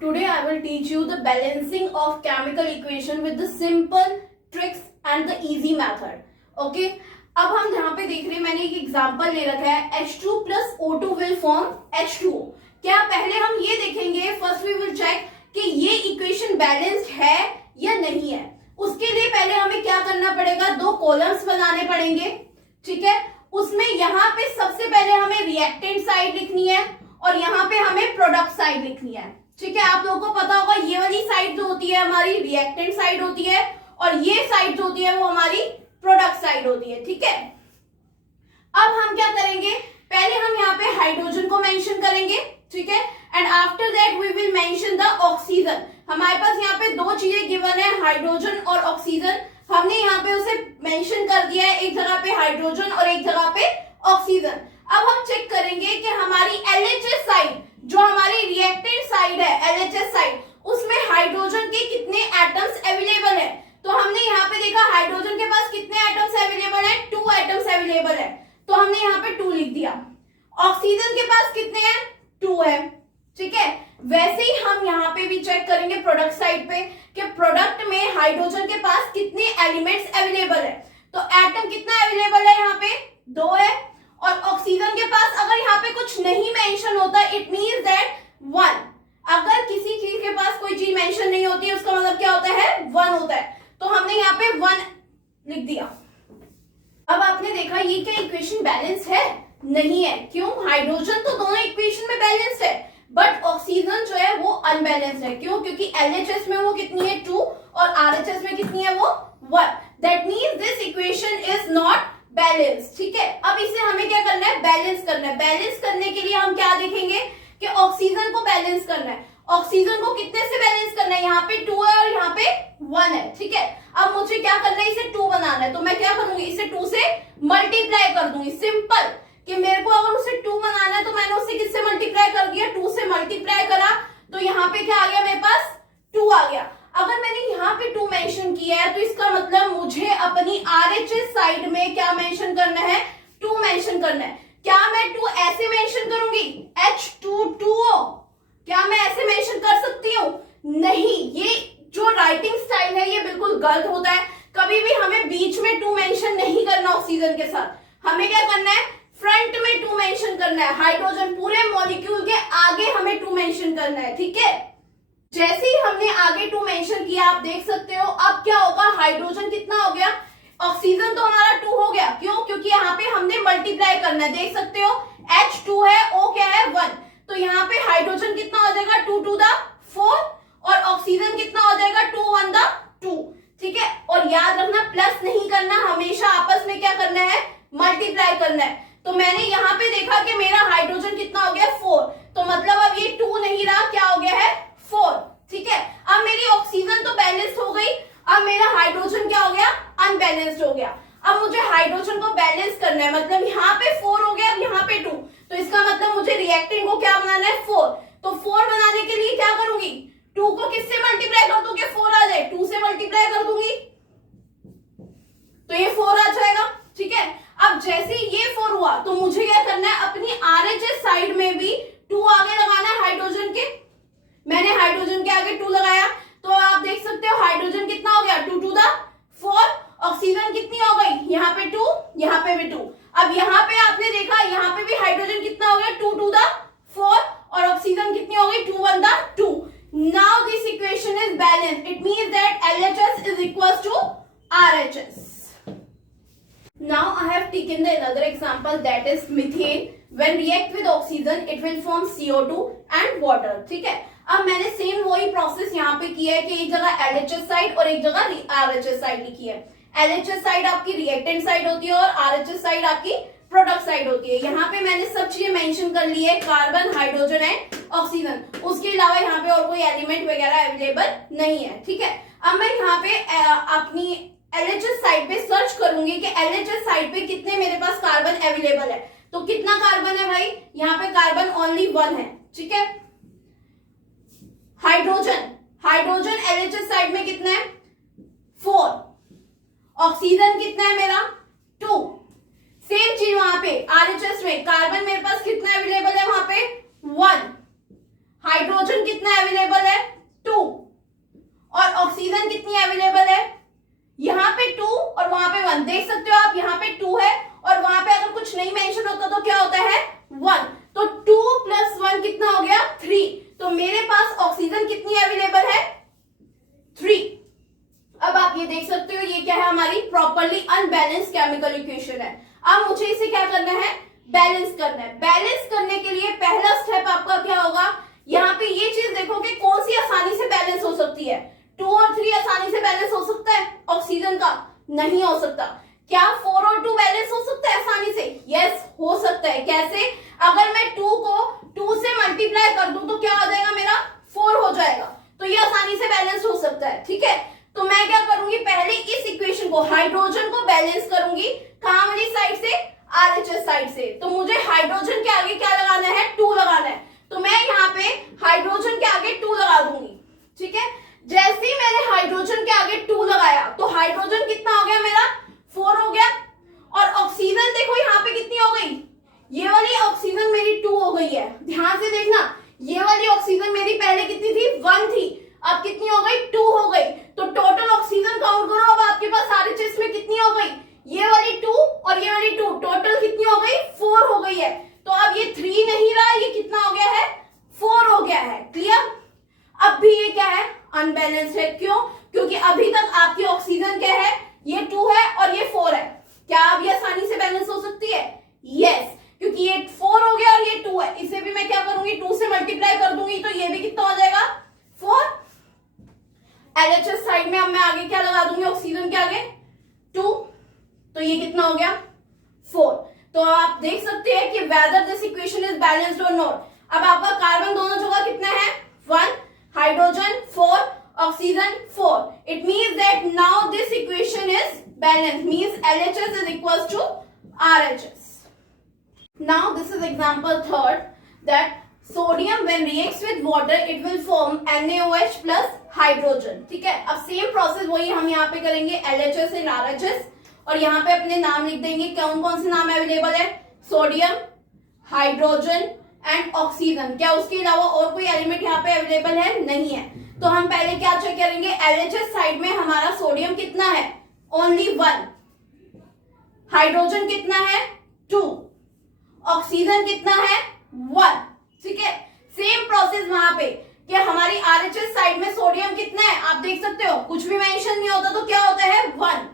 Today I will teach you the balancing of chemical equation with the simple tricks and the easy method. Okay? अब हम यहाँ पे देख रहे हैं, मैंने एक एग्जांपल ले रखा है H2 plus O2 will form H2O. क्या पहले हम ये देखेंगे, फर्स्ट वी विल चेक कि ये इक्वेशन बैलेंस्ड है या नहीं है. उसके लिए पहले हमें क्या करना पड़ेगा, दो कॉलम्स बनाने पड़ेंगे. ठीक है, उसमें यहाँ पे सबसे पहले हमें रिएक्टेंट साइड लिखनी है और यहाँ पे हमें प्रोडक्ट साइड लिखनी है. ठीक है, आप लोगों को पता होगा ये वाली साइड जो होती है हमारी रिएक्टेंट साइड होती है और ये साइड जो होती है वो हमारी प्रोडक्ट साइड होती है. ठीक है, अब हम क्या करेंगे, पहले हम यहाँ पे हाइड्रोजन को मेंशन करेंगे. ठीक है, and after that we will mention the oxygen. हमारे पास यहाँ पे दो चीजें गिवन है, हाइड्रोजन और ऑक्सीजन. हमने यहाँ पे उसे मेंशन कर दिया है, एक जगह पे हाइड्रोजन और एक जगह पे ऑक्सीजन. अब हम चेक करेंगे कि हमारी LHS साइड, जो हमारी रिएक्टेंट साइड है LHS साइड, उसमें हाइड्रोजन के कितने एटम्स अवेलेबल है. तो हमने यहाँ पे देखा हाइड्रोजन के पास कितने एटम्स अवेलेबल है, 2 एटम्स अवेलेबल है, तो हमने यहाँ पे 2 लिख दिया. ऑक्सीजन के पास कितने हैं, 2 है. ठीक है, वैसे ही हम यहाँ पे भी चेक करेंगे प्रोडक्ट साइड पे कि प्रोडक्ट में हाइड्रोजन के पास कितने एलिमेंट्स अवेलेबल है. तो एटम कितना अवेलेबल है, यहाँ पे 2 है. और ऑक्सीजन के पास अगर यहाँ पे कुछ नहीं मेंशन होता, इट मींस दैट 1. अगर किसी चीज के पास कोई चीज मेंशन नहीं होती है, उसका मतलब क्या होता है, 1 होता है. तो हमने यहाँ पे 1 लिख दिया. अब आपने देखा ये क्या इक्वेशन बैलेंस है, नहीं है. क्यों, हाइड्रोजन तो दोनों इक्वेशन में बैलेंस है, बट ऑक्सीजन जो है वो अनबैलेंस्ड है. क्यों, क्योंकि LHS में वो कितनी है, 2 और RHS में कितनी है, वो 1. That means this equation is not balance. ठीक है, अब इसे हमें क्या करना है, बैलेंस करना है. बैलेंस करने के लिए हम क्या देखेंगे कि ऑक्सीजन को बैलेंस करना है. ऑक्सीजन को कितने से बैलेंस करना है, यहाँ पे 2 है और यहाँ पे 1 है. ठीक है, अब मुझे क्या करना है, इसे 2 बनाना है. तो मैं क्या करूंगी, इसे 2 से मल्टीप्लाई कर दूंगी. सिंपल, कि मेरे को अगर उसे 2 बनाना है तो मैंने उसे किससे मल्टीप्लाई कर दिया, 2 से मल्टीप्लाई करा. तो यहाँ पे क्या आ गया, मेरे पास 2 आ गया. अगर मैंने यहाँ पे 2 मेंशन किया है तो इसका मतलब मुझे अपनी RHS साइड में क्या मेंशन करना है, 2 मेंशन करना है. क्या मैं 2 ऐसे मेंशन करूंगी, H2O, क्या मैं ऐसे मेंशन कर सकती हूँ, नहीं. ये जो राइटिंग स्टाइल है ये बिल्कुल गलत होता है. कभी भी हमें बीच में 2 मेंशन नहीं करना ऑक्सीजन के साथ. हमें क्या करना है, फ्रंट में 2 मेंशन करना है. हाइड्रोजन पूरे मॉलिक्यूल के आगे हमें 2 मेंशन करना है. ठीक है, जैसे ही हमने आगे 2 मेंशन किया, आप देख सकते हो अब क्या होगा, हाइड्रोजन कितना हो गया, ऑक्सीजन तो हमारा 2 हो गया. क्यों, क्योंकि यहाँ पे हमने मल्टीप्लाई करना है. देख सकते हो H2 है, O क्या है, 1. तो यहाँ पे हाइड्रोजन कितना हो जाएगा, 2 to the 4 और ऑक्सीजन कितना हो जाएगा, 2 1 the 2. ठीक है, और याद रखना प्लस नहीं करना, हमेशा आपस में क्या करना है, मल्टीप्लाई करना है. तो मैंने यहाँ पे देखा कि मेरा हाइड्रोजन कितना हो गया, 4. तो मतलब अब ये 2 नहीं रहा, क्या हो गया है, 4. ठीक है, अब मेरी ऑक्सीजन तो बैलेंस हो गई, अब मेरा हाइड्रोजन क्या हो गया, अनबैलेंस्ड हो गया. अब मुझे हाइड्रोजन को बैलेंस करना है, मतलब यहाँ पे 4 हो गया, अब यहाँ पे 2. तो इसका मतलब मुझे रिएक्टेंट को क्या बनाना है, 4. तो 4 बनाने के लिए क्या करूंगी, 2 को किससे मल्टीप्लाई कर दूंगी, 4 आ जाए, 2 से मल्टीप्लाई कर दूंगी तो ये 4 आ जाएगा. ठीक है, अब जैसे ये 4 हुआ तो मुझे क्या करना है, अपनी RHS साइड में भी 2 आगे लगाना है हाइड्रोजन के. मैंने हाइड्रोजन के आगे 2 लगाया, तो आप देख सकते हो हाइड्रोजन कितना हो गया, 2 to the 4. ऑक्सीजन कितनी हो गई, यहाँ पे 2, यहाँ पे भी 2. अब यहाँ पे आपने देखा, यहाँ पे भी हाइड्रोजन कितना हो गया, 2 to the 4 और ऑक्सीजन कितनी हो गई, 2 1 the 2. Now this equation is balanced. It means that LHS is equals to RHS. Now I have taken the another example, that is methane. When react with oxygen, it will form CO2 and water. ठीक है, अब मैंने same वही process यहाँ पे किया है कि एक जगह LHS साइड और एक जगह RHS साइड लिखी है. LHS साइड आपकी रिएक्टेंट साइड होती है और RHS साइड आपकी प्रोडक्ट साइड होती है. यहाँ पे मैंने सब चीजें मेंशन कर ली है, कार्बन, हाइड्रोजन एंड ऑक्सीजन. उसके अलावा यहाँ पे और कोई एलिमेंट वगैरह अवेलेबल नहीं है. ठीक है, अब मैं यहाँ पे अपनी LHS साइड पे सर्च करूंगी कि LHS साइड पे कितने मेरे पास कार्बन अवेलेबल है. तो कितना कार्बन है भाई, यहाँ पे कार्बन ओनली 1 है. ठीक है, हाइड्रोजन LHS साइड में कितना है, 4. ऑक्सीजन कितना है मेरा, 2. सेम चीज वहां पे RHS में कार्बन मेरे पास कितना अवेलेबल है, वहां पे 1. हाइड्रोजन कितना अवेलेबल है, मेरे पास ऑक्सीजन कितनी अवेलेबल है, 3। अब आप ये देख सकते हो ये क्या है, हमारी प्रॉपरली अनबैलेंस केमिकल इक्वेशन है। अब मुझे इसे क्या करना है, बैलेंस करना है। बैलेंस करने के लिए पहला स्टेप आपका क्या होगा, यहाँ पे ये चीज देखो कि कौन सी आसानी से बैलेंस हो सकती है। 2 और 3 आसानी से बैलेंस हो सकता है ऑक्सीजन का, नहीं हो सकता। क्या 4 और 2 बैलेंस हो सकता है आसानी से, यस हो सकता है। कैसे, अगर मैं 2 को 2 से मल्टीप्लाई कर दूं तो क्या हो जाएगा मेरा, 4 हो जाएगा। तो ये आसानी से बैलेंस हो सकता है, ठीक है। तो मैं क्या करूंगी, पहले इस इक्वेशन को, हाइड्रोजन को बैलेंस करूंगी, कहां वाली साइड से, आरएचएस साइड से। तो मुझे हाइड्रोजन के आगे क्या लगाना है, 2 लगाना है। तो मैं यहाँ पे हाइड्रोजन के आगे 2 लगा दूंगी, ठीक है। जैसे ही मैंने हाइड्रोजन के आगे 2 लगाया तो हाइड्रोजन कितना हो गया मेरा, 4 हो गया। और ऑक्सीजन देखो यहाँ पे कितनी हो गई, ये वाली ऑक्सीजन मेरी 2 हो गई है। ध्यान से देखना, ये वाली ऑक्सीजन मेरी पहले कितनी थी, 1 थी, अब कितनी हो गई, 2 हो गई। तो टोटल ऑक्सीजन काउंट करो, अब आपके पास आरएचएस में कितनी हो गई, ये वाली 2 और ये वाली 2, टोटल कितनी हो गई, 4 हो गई है। तो अब ये 3 नहीं रहा, ये कितना हो गया है, 4 हो गया है। क्लियर। अब भी ये क्या है, अनबैलेंस्ड है। क्यों, क्योंकि अभी तक आपकी ऑक्सीजन क्या है, ये 2 है और ये 4 है। क्या अब ये आसानी से बैलेंस हो सकती है, यस, क्योंकि ये 4 हो गया और ये 2 है। इसे भी मैं क्या करूंगी, 2 से मल्टीप्लाई कर दूंगी तो ये भी कितना हो जाएगा, 4। एलएचएस साइड में अब मैं आगे क्या लगा दूंगी, ऑक्सीजन के आगे 2, तो ये कितना हो गया, 4। तो आप देख सकते हैं कि whether this equation is balanced और नॉट। अब आपका कार्बन दोनों जगह कितना है, 1, hydrogen 4, oxygen 4। It means that now this equation is balanced, means LHS is equals to RHS. Now this is example 3rd, that sodium when reacts with water it will form NaOH plus hydrogen. ठीक है। अब same process वही हम यहाँ पे करेंगे, LHS and RHS, और यहाँ पे अपने नाम लिख देंगे। कौन कौन से नाम अवेलेबल है, सोडियम, हाइड्रोजन एंड ऑक्सीजन। क्या उसके अलावा और कोई एलिमेंट यहाँ पे अवेलेबल है, नहीं है। तो हम पहले क्या चेक करेंगे, LHS साइड में हमारा सोडियम कितना है, ओनली 1, हाइड्रोजन कितना है, 2, ऑक्सीजन कितना है, 1, ठीक है। सेम प्रोसेस वहां पे कि हमारी आरएचएस साइड में सोडियम कितना है, आप देख सकते हो, कुछ भी मेंशन नहीं होता तो क्या होता है, 1।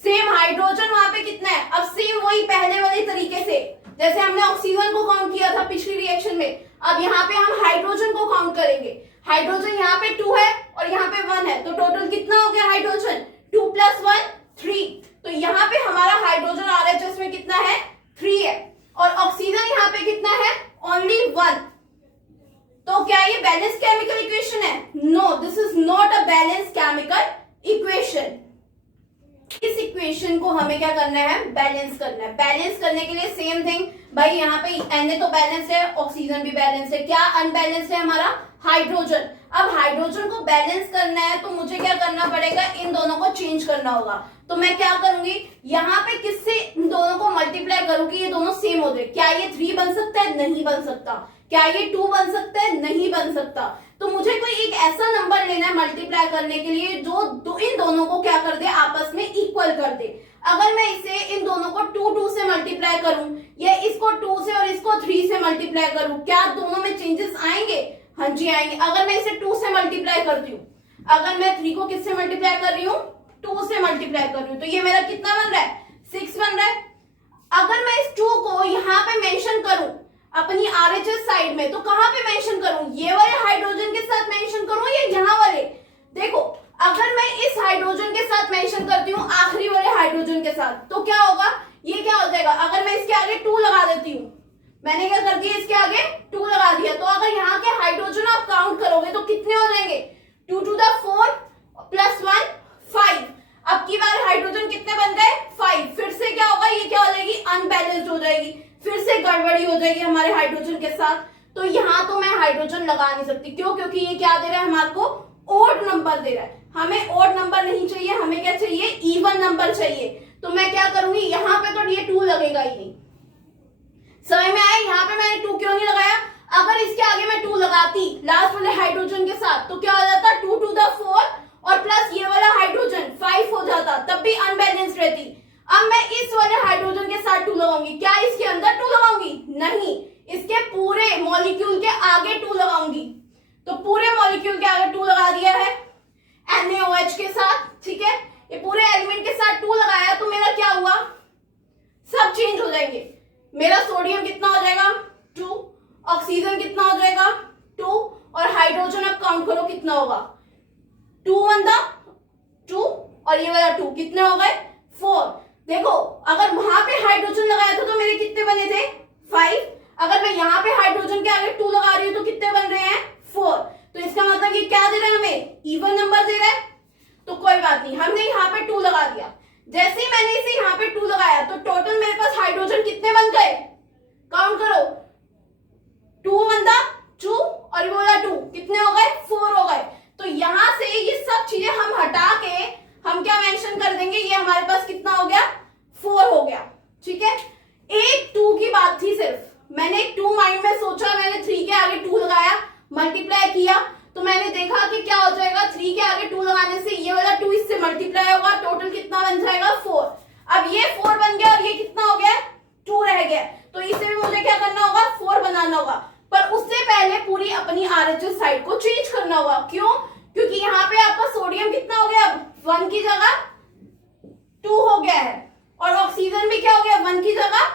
सेम हाइड्रोजन वहां पे कितना है, अब सेम वही पहले वाले तरीके से जैसे हमने ऑक्सीजन को काउंट किया था पिछली रिएक्शन में, अब यहाँ पे हम हाइड्रोजन को काउंट करेंगे। हाइड्रोजन यहाँ पे 2 है और यहाँ पे 1 है, तो टोटल कितना हो गया हाइड्रोजन, 2 + 1 3। तो यहाँ पे हमारा हाइड्रोजन आरएचएस में कितना है, 3 है, और ऑक्सीजन यहाँ पे कितना है, ओनली 1। तो क्या ये बैलेंस केमिकल इक्वेशन है, no, this is not a balance chemical equation. इस इक्वेशन को हमें क्या करना है, बैलेंस करना है। बैलेंस करने के लिए सेम थिंग, भाई यहाँ पे Na तो बैलेंस है, ऑक्सीजन भी बैलेंस है, क्या अनबैलेंस है हमारा, हाइड्रोजन। अब हाइड्रोजन को बैलेंस करना है तो मुझे क्या करना पड़ेगा, इन दोनों को चेंज करना होगा। तो मैं क्या करूंगी, यहाँ पे किससे इन दोनों को मल्टीप्लाई करूंगी, ये दोनों सेम हो जाए। क्या ये 3 बन सकता है, नहीं बन सकता। क्या ये 2 बन सकता है, नहीं बन सकता। तो मुझे कोई एक ऐसा नंबर लेना है मल्टीप्लाई करने के लिए जो इन दोनों को क्या कर दे, आपस में इक्वल कर दे। अगर मैं इसे इन दोनों को 2 से मल्टीप्लाई करूं या इसको 2 से और इसको 3 से मल्टीप्लाई करूं, क्या दोनों में चेंजेस आएंगे, हाँ जी आएंगे। अगर मैं इसे 2 से मल्टीप्लाई करती हूँ, अगर मैं 3 को किससे मल्टीप्लाई कर रही हूँ, 2 से मल्टीप्लाई कर रही हूँ, तो ये मेरा कितना बन रहा है, 6 बन रहा है। अगर मैं इस 2 को यहाँ पे मेंशन करूं अपनी आरएचएस साइड में, तो कहां पे मेंशन करूं, ये वाले हाइड्रोजन के साथ मेंशन करूं या यहाँ वाले। देखो अगर मैं इस हाइड्रोजन के साथ मेंशन करती हूँ आखिरी वाले हाइड्रोजन के साथ, तो क्या होगा, ये क्या हो जाएगा। अगर मैं इसके आगे 2 लगा देती हूँ, मैंने क्या कर दिया, इसके आगे 2 लगा दिया, तो अगर यहाँ के हाइड्रोजन आप काउंट करोगे तो कितने हो जाएंगे, 2 to the 4 + 1 5। अब की बार हाइड्रोजन कितने बन गए, 5। फिर से क्या होगा, ये क्या हो जाएगी, अनबैलेंस्ड हो जाएगी, फिर से गड़बड़ी हो जाएगी हमारे हाइड्रोजन के साथ। तो यहाँ तो मैं हाइड्रोजन लगा नहीं सकती, क्यों, क्योंकि ये क्या दे रहा है हमारे को, ओड नंबर दे रहा है। हमें ओड नंबर नहीं चाहिए, हमें क्या चाहिए, इवन नंबर चाहिए। तो मैं क्या करूंगी, यहाँ पे तो ये 2 लगेगा ही नहीं। समझ में आया, यहाँ पे मैंने 2 क्यों नहीं लगाया। अगर इसके आगे मैं 2 लगाती लास्ट वाले हाइड्रोजन के साथ, तो क्या हो जाता, 2 to the 4 और प्लस ये वाला हाइड्रोजन 5 हो जाता, तब भी अनबैलेंस्ड रहती। अब मैं इस वाले हाइड्रोजन के साथ 2 लगाऊंगी, क्या इसके अंदर 2 लगाऊंगी, नहीं, इसके पूरे मॉलिक्यूल के आगे 2 लगाऊंगी। मॉलिक्यूल के आगे 2 लगा दिया है NaOH के साथ, ठीक है, ये पूरे एलिमेंट के साथ 2 लगाया तो मेरा क्या हुआ, सब चेंज हो जाएंगे। मेरा सोडियम कितना हो जाएगा 2, ऑक्सीजन कितना हो जाएगा 2, और हाइड्रोजन अब काउंट करो कितना होगा 2 1 2 और ये वाला 2 कितने हो गए 4। देखो अगर वहां पे हाइड्रोजन लगाया था तो मेरे कितने बने थे 5, अगर मैं यहाँ पे हाइड्रोजन के आगे 2 लगा रही हूँ तो कितने बन रहे हैं 4। तो इसका मतलब ये क्या दे रहा है हमें, इवन नंबर दे रहा है। तो कोई बात नहीं, हमने यहाँ पे 2 लगा दिया। जैसे ही मैंने इसे यहाँ पे 2 लगाया तो टोटल मेरे पास हाइड्रोजन कितने बन गए, काउंट करो 2 1 2 और ये वाला 2 कितने हो गए 4 हो गए। तो यहां से ये सब चीजें हम हटा के हम क्या मेंशन कर देंगे, ये हमारे पास कितना हो गया 4 हो गया, ठीक है। एक 2 की बात थी, सिर्फ मैंने एक 2 माइंड में सोचा, मैंने 3 के आगे 2 लगाया, मल्टीप्लाई किया तो मैंने देखा कि क्या हो जाएगा, 3 के आगे 2 लगाने से ये वाला 2 इससे मल्टीप्लाई होगा, टोटल कितना बन जाएगा 4। अब ये 4 बन गया और ये कितना हो गया 2 रह गया, तो इसे भी मुझे क्या करना होगा 4 बनाना होगा। पर उससे पहले पूरी अपनी आरएचएस साइड को चेंज करना होगा। क्यों, क्योंकि यहाँ पे आपका सोडियम कितना हो गया, अब 1 की जगह 2 हो गया है, और ऑक्सीजन भी क्या हो गया 1 की जगह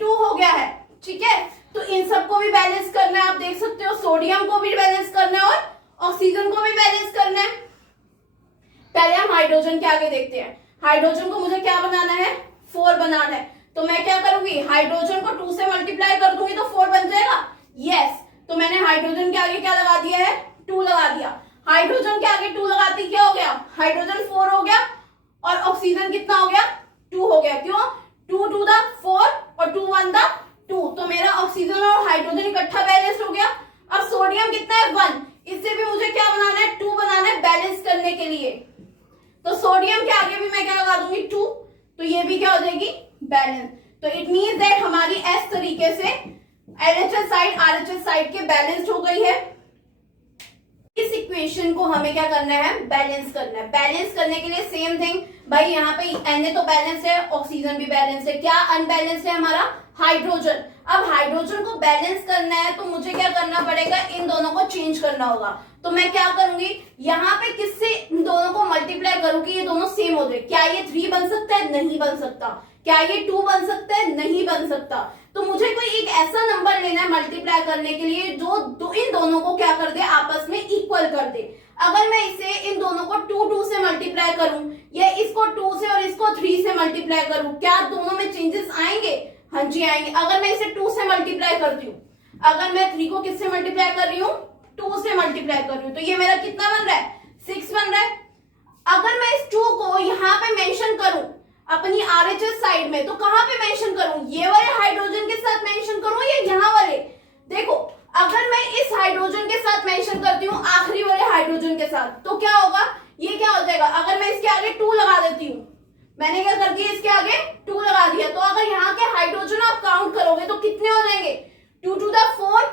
2 हो गया है, ठीक है। तो इन सबको भी बैलेंस करना है, आप देख सकते हो सोडियम को भी बैलेंस करना है और ऑक्सीजन को भी बैलेंस करना है। पहले हम हाइड्रोजन के आगे देखते हैं, हाइड्रोजन को मुझे क्या बनाना है 4 बनाना है। तो मैं क्या करूंगी, हाइड्रोजन को 2 से मल्टीप्लाई कर दूंगी तो 4 बन जाएगा, यस। तो मैंने हाइड्रोजन के आगे क्या लगा दिया है 2 लगा दिया, हाइड्रोजन के आगे 2 लगाती क्या हो गया, हाइड्रोजन 4 हो गया और ऑक्सीजन कितना हो गया 2 हो गया। क्यों, 2 2 4 और 2 1 2, तो मेरा ऑक्सीजन और हाइड्रोजन इकट्ठा बैलेंस हो गया। अब सोडियम कितना है 1, इससे भी मुझे क्या बनाना है 2 बनाना है बैलेंस करने के लिए। तो सोडियम के आगे भी मैं क्या लगा दूंगी 2, तो ये भी क्या हो जाएगी बैलेंस। तो इट मीन्स दैट हमारी इस तरीके से एलएचएस साइड आरएचएस साइड के बैलेंस्ड हो गई है। इस इक्वेशन को हमें क्या करना है बैलेंस करना है। बैलेंस करने के लिए सेम थिंग भाई, यहाँ पे Na तो बैलेंस है, ऑक्सीजन भी बैलेंस है, क्या अनबैलेंस है हमारा हाइड्रोजन। अब हाइड्रोजन को बैलेंस करना है तो मुझे क्या करना पड़ेगा, इन दोनों को चेंज करना होगा। तो मैं क्या करूंगी, यहाँ पे किससे इन दोनों को मल्टीप्लाई करूंगी, ये दोनों सेम हो जाए। क्या ये 3 बन सकता है, नहीं बन सकता। क्या ये 2 बन सकता है, नहीं बन सकता। तो मुझे कोई एक ऐसा नंबर लेना है मल्टीप्लाई करने के लिए जो इन दोनों को क्या कर दे, आपस में इक्वल कर दे। अगर मैं इसे इन दोनों को 2 2 से मल्टीप्लाई करूं या इसको 2 से और इसको 3 से मल्टीप्लाई करूं, क्या दोनों में चेंजेस आएंगे, हाँ जी आएंगे। अगर मैं इसे 2 से मल्टीप्लाई करती हूँ, अगर मैं 3 को किससे मल्टीप्लाई कर रही हूँ 2 से मल्टीप्लाई कर रही हूँ, तो ये मेरा कितना बन रहा है 6 बन रहा है। अगर मैं इस 2 को यहाँ पे मेंशन करूं अपनी आरएचएस साइड में, तो कहां पे मेंशन करूं, ये वाले हाइड्रोजन के साथ मेंशन करूं या यहाँ वाले। देखो अगर मैं इस हाइड्रोजन के साथ मेंशन करती हूँ आखिरी वाले हाइड्रोजन के साथ, तो क्या होगा, ये क्या हो जाएगा। अगर मैं इसके आगे 2 लगा देती हूँ, मैंने क्या कर दिया इसके आगे 2 लगा दिया, तो अगर यहाँ के हाइड्रोजन आप काउंट करोगे तो कितने हो जाएंगे 2 2 4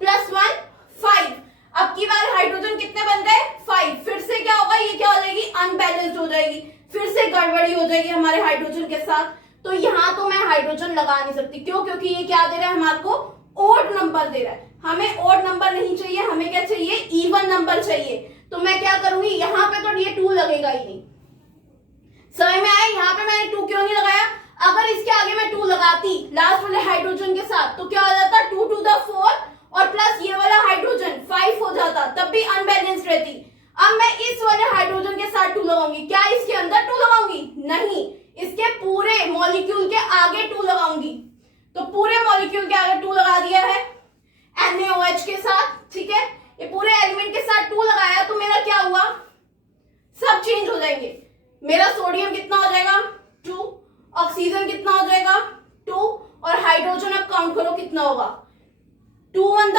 प्लस 1 5। अब की बार हाइड्रोजन कितने बन गए 5। फिर से क्या होगा, ये क्या हो जाएगी अनबैलेंस्ड हो जाएगी, फिर से गड़बड़ी हो जाएगी हमारे हाइड्रोजन के साथ। तो यहाँ तो मैं हाइड्रोजन लगा नहीं सकती। क्यों, क्योंकि ये क्या दे रहा है हमारे को ओड नंबर दे रहा है। हमें ओड नंबर नहीं चाहिए, हमें क्या चाहिए इवन नंबर चाहिए। तो मैं क्या करूंगी, यहाँ पे तो ये 2 लगेगा ही नहीं। समझ में आया, यहाँ पे मैंने 2 क्यों नहीं लगाया। अगर इसके आगे मैं 2 लगाती लास्ट वाले हाइड्रोजन के साथ, तो क्या हो जाता 2 2 4 और प्लस ये वाला हाइड्रोजन 5 हो जाता, तब भी अनबैलेंस्ड रहती। अब मैं इस वाले हाइड्रोजन के साथ 2 लगाऊंगी, क्या इसके अंदर 2 लगाऊंगी, नहीं, इसके पूरे मॉलिक्यूल के आगे 2 लगाऊंगी। तो पूरे मॉलिक्यूल के आगे 2 लगा दिया है NaOH के साथ, ठीक है। ये पूरे एलिमेंट के साथ 2 लगाया तो मेरा क्या हुआ, सब चेंज हो जाएंगे। मेरा सोडियम कितना हो जाएगा 2, ऑक्सीजन कितना हो जाएगा 2 और हाइड्रोजन अब काउंट करो कितना होगा 2 1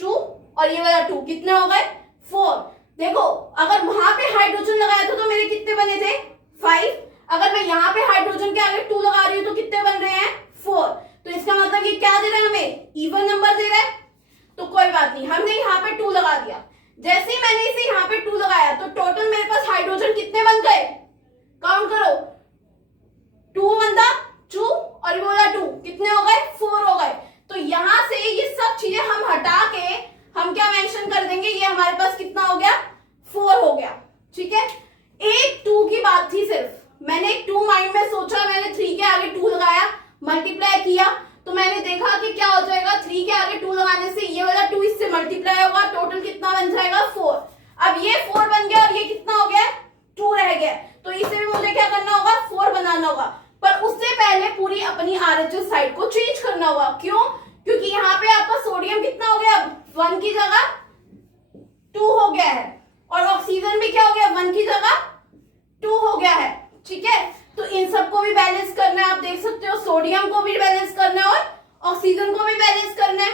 2 और ये वाला 2 कितने हो गए 4। देखो अगर वहां पे हाइड्रोजन लगाया था तो मेरे कितने बने थे 5। अगर मैं यहाँ पे हाइड्रोजन के आगे 2 लगा रही हूँ तो कितने बन रहे हैं 4। तो इसका मतलब ये क्या दे रहा है हमें इवन नंबर दे रहा है। तो कोई बात नहीं, हमने यहाँ पे 2 लगा दिया। जैसे ही मैंने इसे यहाँ पे 2 लगाया तो टोटल मेरे पास हाइड्रोजन कितने बन गए, काउंट करो 2 1 2 और ये वाला 2 कितने हो गए 4 हो गए। तो यहाँ से ये सब चीजें हम हटा के हम क्या मेंशन एडिशन कर देंगे, ये हमारे पास कितना हो गया, 4 हो गया। ठीक है, एक 2 की बात थी सिर्फ, मैंने एक 2 माइंड में सोचा, मैंने 3 के आगे 2 लगाया, मल्टीप्लाई किया, तो मैंने देखा कि क्या हो जाएगा, 3 के आगे 2 लगाने से ये वाला 2 इससे मल्टीप्लाई होगा, टोटल कितना बन जाएगा, 4। अब ये 4 बन गया और ये कितना हो गया, 2 रह गया, तो इसे भी मुझे क्या करना होगा, 4 बनाना होगा। पर उससे पहले पूरी अपनी आरएचएस साइड को चेंज करना होगा। क्यों? क्योंकि यहाँ पे आपका सोडियम कितना हो गया, 1 की जगह 2 हो गया है, और ऑक्सीजन भी क्या हो गया, 1 की जगह 2 हो गया है। ठीक है, तो इन सबको भी बैलेंस करना है, आप देख सकते हो, सोडियम को भी बैलेंस करना है और ऑक्सीजन को भी बैलेंस करना है।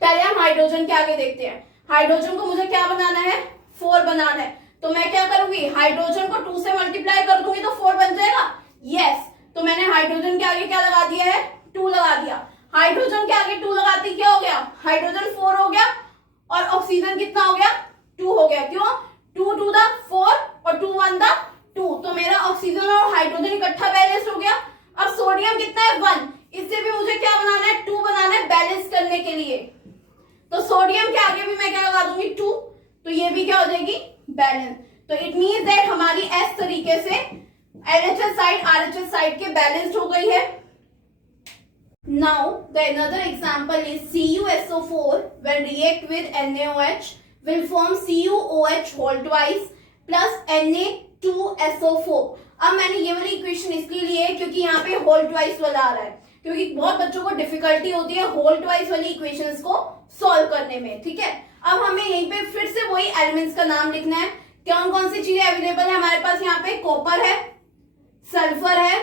पहले हम हाइड्रोजन के आगे देखते हैं। हाइड्रोजन को मुझे क्या बनाना है, 4 बनाना है, तो मैं क्या करूंगी, हाइड्रोजन को 2 से मल्टीप्लाई कर दूंगी तो 4 बन जाएगा। यस, तो मैंने हाइड्रोजन के आगे क्या लगा दिया है, 2 लगा दिया। हाइड्रोजन के आगे 2 लगाती क्या हो गया, हाइड्रोजन 4 हो गया, और ऑक्सीजन कितना हो गया, 2 हो गया। क्यों, 2 टू द 4 और 2 1 द 2, तो मेरा ऑक्सीजन और हाइड्रोजन इकट्ठा बैलेंस हो गया। अब सोडियम कितना है, 1, इससे भी मुझे क्या बनाना है, 2 बनाना है बैलेंस करने के लिए, तो सोडियम के आगे भी मैं क्या लगा दूंगी, 2, तो ये भी क्या हो जाएगी, बैलेंस। तो इट मीन्स दैट हमारी एस तरीके से एलएचएस साइड आरएचएस साइड के बैलेंस्ड हो गई है। Now the another example is CuSO4 when react with NaOH will form CuOH whole twice plus Na2SO4। अब मैंने ये वाली इक्वेशन इसलिए ली है क्योंकि यहाँ पे होल ट्वाइस वाला आ रहा है, क्योंकि बहुत बच्चों को डिफिकल्टी होती है होल ट्वाइस वाली इक्वेशंस को सॉल्व करने में। ठीक है, अब हमें यहीं पे फिर से वही एलिमेंट्स का नाम लिखना है। कौन कौन सी चीजें अवेलेबल है हमारे पास, यहाँ पे कॉपर है, सल्फर है,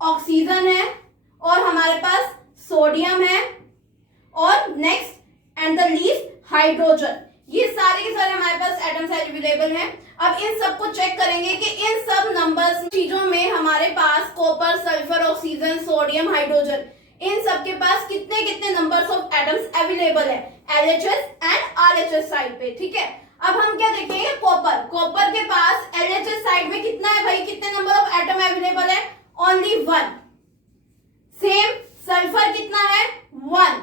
ऑक्सीजन है, और हमारे पास सोडियम है, और next and the least hydrogen. ये सारे के सारे हमारे पास एटम्स अवेलेबल हैं। अब इन सबको चेक करेंगे कि इन सब नंबर्स चीजों में हमारे पास copper, sulphur, oxygen, sodium, hydrogen, इन सब के पास कितने कितने नंबर्स ऑफ एटम्स अवेलेबल है एलएचएस एंड आरएचएस साइड पे। ठीक है, अब हम क्या देखेंगे, कॉपर। कॉपर के पास एलएचएस साइड में कितना है भाई, कितने नंबर ऑफ एटम अवेलेबल है, ओनली 1। सेम सल्फर कितना है, 1।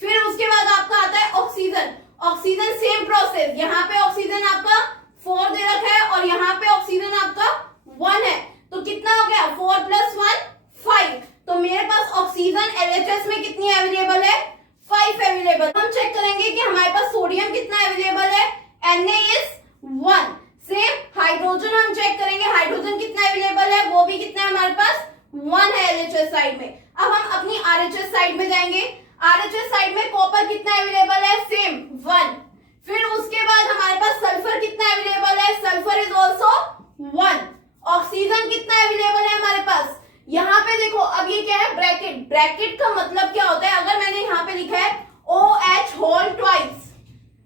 फिर उसके बाद आपका आता है ऑक्सीजन। ऑक्सीजन सेम प्रोसेस, यहाँ पे ऑक्सीजन आपका 4 दे रखा है और यहाँ पे ऑक्सीजन आपका 1 है, तो कितना हो गया, 4 + 1 5। तो मेरे पास ऑक्सीजन एलएचएस में कितनी अवेलेबल है, 5 अवेलेबल। हम चेक करेंगे कि हमारे पास सोडियम कितना अवेलेबल है, Na is 1। सेम हाइड्रोजन हम चेक करेंगे, हाइड्रोजन कितना अवेलेबल है, वो भी कितना है हमारे पास, 1 है एलएचएस साइड में। अब हम अपनी आरएचएस साइड में जाएंगे। आरएचएस साइड में कॉपर कितना अवेलेबल है, सेम 1। फिर उसके बाद हमारे पास सल्फर कितना अवेलेबल है, सल्फर इज ऑल्सो 1। ऑक्सीजन कितना अवेलेबल है हमारे पास, यहाँ पे देखो, अब ये क्या है, ब्रैकेट। ब्रैकेट का मतलब क्या होता है, अगर मैंने यहाँ पे लिखा है OH whole twice,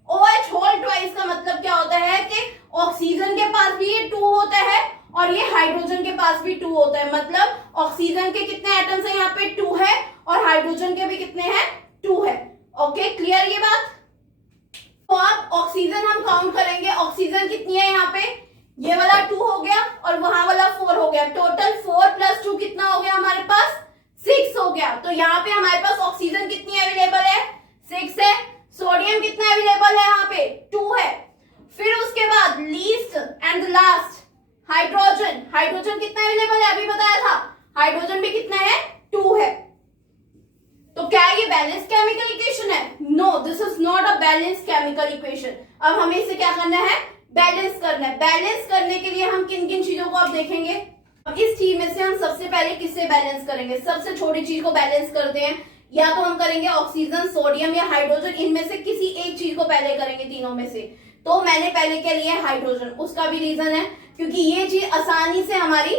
OH whole twice का मतलब क्या होता है कि ऑक्सीजन के पास भी ये 2 होता है और ये हाइड्रोजन के पास भी 2 होता है। मतलब ऑक्सीजन के कितने एटम्स है, यहाँ पे 2 है, और हाइड्रोजन के भी कितने हैं, 2 है। ओके, क्लियर ये बात। तो अब ऑक्सीजन हम काउंट करेंगे, ऑक्सीजन कितनी है, यहाँ पे ये वाला 2 हो गया और वहां वाला 4 हो गया, टोटल 4 + 2 कितना हो गया हमारे पास, 6 हो गया। तो यहाँ पे हमारे पास ऑक्सीजन कितनी अवेलेबल है, 6 है। सोडियम कितना अवेलेबल है, यहाँ पे 2 है। फिर उसके बाद least and last hydrogen. Hydrogen कितना अवेलेबल है, अभी बताया था, हाइड्रोजन भी कितना है, 2 है। तो क्या ये बैलेंस केमिकल इक्वेशन है, no, this is not a balance chemical equation. अब हमें इसे क्या करना है, बैलेंस करना है। बैलेंस करने के लिए हम किन किन चीजों को अब देखेंगे। अब इस चीज में से हम सबसे पहले किससे बैलेंस करेंगे, सबसे छोटी चीज को बैलेंस करते हैं। या तो हम करेंगे ऑक्सीजन, सोडियम या हाइड्रोजन, इनमें से किसी एक चीज को पहले करेंगे तीनों में से। तो मैंने पहले क्या लिया है, हाइड्रोजन। उसका भी रीजन है क्योंकि ये चीज आसानी से हमारी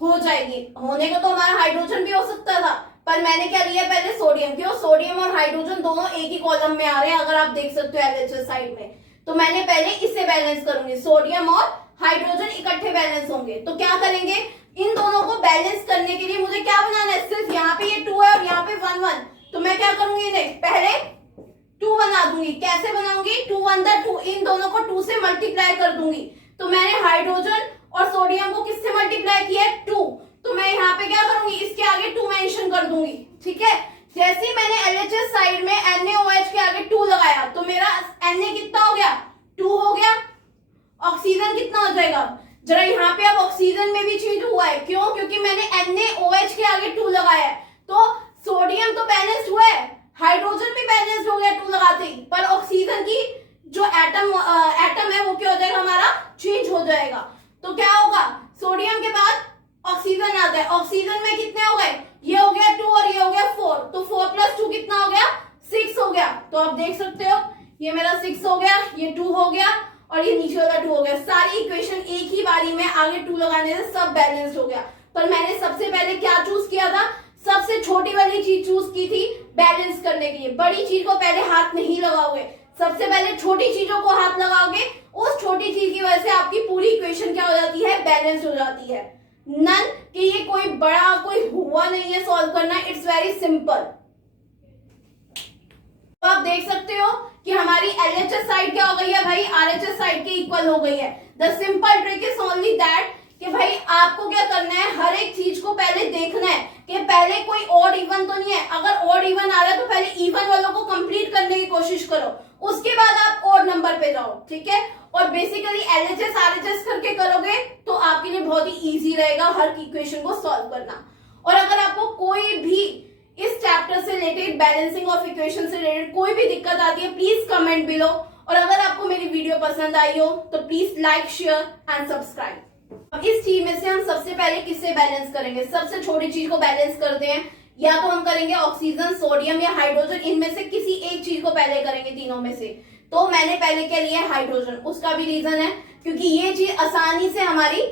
हो जाएगी। होने को तो हमारा हाइड्रोजन भी हो सकता था, पर मैंने क्या लिया पहले, सोडियम। क्यों, सोडियम और हाइड्रोजन दोनों एक ही कॉलम में आ रहे हैं, अगर आप देख सकते हो एलएचएस साइड में। तो मैंने पहले इससे बैलेंस करूंगी, सोडियम और हाइड्रोजन इकट्ठे बैलेंस होंगे। तो क्या करेंगे, इन दोनों को बैलेंस करने के लिए मुझे क्या बनाना है, सिर्फ यहाँ पे ये 2 है और यहाँ पे 1 1। तो मैं क्या करूंगी, इन्हें पहले 2 बना दूंगी। कैसे बनाऊंगी, 2 1 द 2, इन दोनों को 2 से मल्टीप्लाई कर दूंगी। तो मैंने हाइड्रोजन और सोडियम को किससे मल्टीप्लाई किया है, 2। तो मैं यहाँ पे क्या करूंगी, इसके आगे 2 मेंशन कर दूंगी। ठीक है, जैसे ही मैंने एलएचएस साइड में NaOH के आगे 2 लगाया जरा यहाँ पे अब ऑक्सीजन में भी चेंज हुआ है, क्यों? क्योंकि मैंने NaOH के आगे 2 लगाया है, तो सोडियम तो बैलेंस्ड हुआ है, हाइड्रोजन भी बैलेंस्ड हो गया 2 लगाते ही, पर ऑक्सीजन की जो एटम है वो क्या हो जाएगा हमारा, चेंज हो जाएगा। तो क्या होगा, सोडियम के बाद ऑक्सीजन आता है, ऑक्सीजन में कितने हो गए, ये हो गया 2 और ये हो गया 4, तो 4 + 2 कितना हो गया, 6 हो गया। तो आप देख सकते हो ये मेरा 6 हो गया, ये 2 हो गया और ये नीचे वाला 2 हो गया। सारी इक्वेशन एक ही बारी में आगे 2 लगाने से सब बैलेंस्ड हो गया। पर मैंने सबसे पहले क्या चूज किया था, सबसे छोटी वाली चीज चूज की थी बैलेंस करने के लिए। बड़ी चीज को पहले हाथ नहीं लगाओगे, सबसे पहले छोटी चीजों को हाथ लगाओगे, उस छोटी चीज की वजह से आपकी पूरी इक्वेशन क्या हो जाती है, बैलेंस हो जाती है। नन कि ये कोई बड़ा कोई हुआ नहीं है सॉल्व करना, इट्स वेरी सिंपल। तो आप देख सकते हो कि हमारी LHS साइड क्या हो गई है भाई, RHS साइड के इक्वल हो गई है। The simple trick is only that कि भाई आपको क्या करना है, हर एक चीज को पहले देखना है कि पहले कोई ऑड इवन तो नहीं है। अगर ऑड इवन आ रहा है तो पहले इवन वालों को कंप्लीट करने की कोशिश करो, उसके बाद आप ऑड नंबर पे जाओ, ठीक है। और बेसिकली LHS RHS करके करोगे तो आपके लिए बहुत ही इजी रहेगा हर इक्वेशन को सॉल्व करना। और अगर आपको कोई भी इस चैप्टर से रिलेटेड, बैलेंसिंग ऑफ इक्वेशन से रिलेटेड कोई भी दिक्कत आती है, प्लीज कमेंट बिलो। और अगर आपको मेरी वीडियो पसंद आई हो तो please like, share and subscribe. अब इस चीज में से हम सबसे पहले किससे बैलेंस करेंगे, सबसे छोटी चीज को बैलेंस करते हैं। या तो हम करेंगे ऑक्सीजन, सोडियम या हाइड्रोजन, इनमें से किसी एक चीज को पहले करेंगे तीनों में से। तो मैंने पहले क्या लिया है, हाइड्रोजन। उसका भी रीजन है क्योंकि ये चीज आसानी से हमारी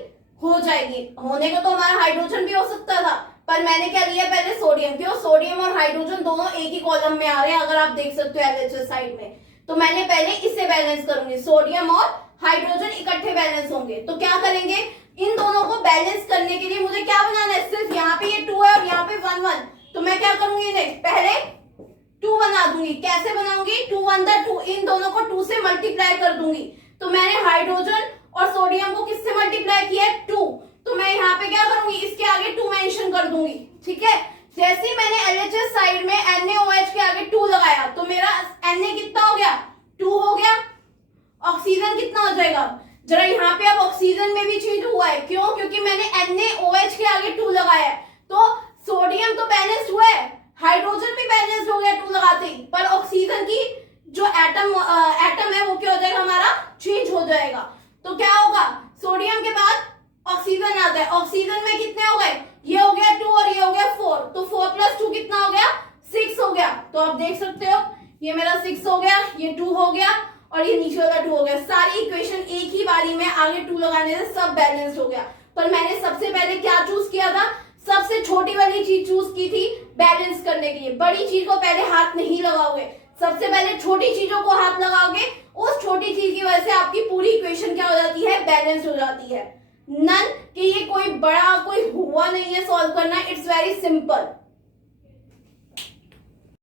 हो जाएगी। होने का तो हमारा हाइड्रोजन भी हो सकता था, पर मैंने क्या लिया पहले सोडियम। क्यों, सोडियम और हाइड्रोजन दोनों एक ही कॉलम में आ रहे हैं, अगर आप देख सकते हो LHS साइड में। तो मैंने पहले इससे बैलेंस करूंगी, सोडियम और हाइड्रोजन इकट्ठे बैलेंस होंगे। तो क्या करेंगे, इन दोनों को बैलेंस करने के लिए मुझे क्या बनाना है, सिर्फ यहाँ पे ये 2 है और यहाँ पे 1 1। तो मैं क्या करूंगी, नेक्स्ट पहले 2 बना दूंगी। कैसे बनाऊंगी, 2 1 2, इन दोनों को 2 से मल्टीप्लाई कर दूंगी। तो मैंने हाइड्रोजन और सोडियम को किससे मल्टीप्लाई किया है, 2। तो मैं यहाँ पे क्या करूंगी, इसके आगे 2 मेंशन कर दूंगी, ठीक है। जैसे ही मैंने LHS साइड में NaOH के आगे 2 लगाया तो मेरा Na कितना हो गया, 2 हो गया। ऑक्सीजन कितना हो जाएगा, जरा यहाँ पे अब ऑक्सीजन में भी चेंज हुआ है, क्यों? क्योंकि मैंने NaOH के आगे 2 लगाया है, तो सोडियम तो बैलेंस्ड हुआ है, हाइड्रोजन भी बैलेंस्ड हो गया 2 लगाते ही, पर ऑक्सीजन की जो एटम है वो क्या हो जाएगा हमारा, चेंज हो जाएगा। तो क्या होगा, सोडियम के बाद ऑक्सीजन आता है, ऑक्सीजन में कितने हो गए, ये हो गया 2 और ये हो गया 4, तो 4 + 2 कितना हो गया, 6 हो गया। तो आप देख सकते हो ये मेरा 6 हो गया, ये 2 हो गया और ये नीचे वाला 2 हो गया। सारी इक्वेशन एक ही बारी में आगे 2 लगाने से सब बैलेंस्ड हो गया। पर मैंने सबसे पहले क्या चूज किया था, सबसे छोटी वाली चीज चूज की थी बैलेंस करने के लिए। बड़ी चीज को पहले हाथ नहीं लगाओगे, सबसे पहले छोटी चीजों को हाथ लगाओगे, उस छोटी चीज की वजह से आपकी पूरी इक्वेशन क्या हो जाती है, बैलेंस हो जाती है। नन कि ये कोई बड़ा कोई हुआ नहीं है सॉल्व करना, इट्स वेरी सिंपल।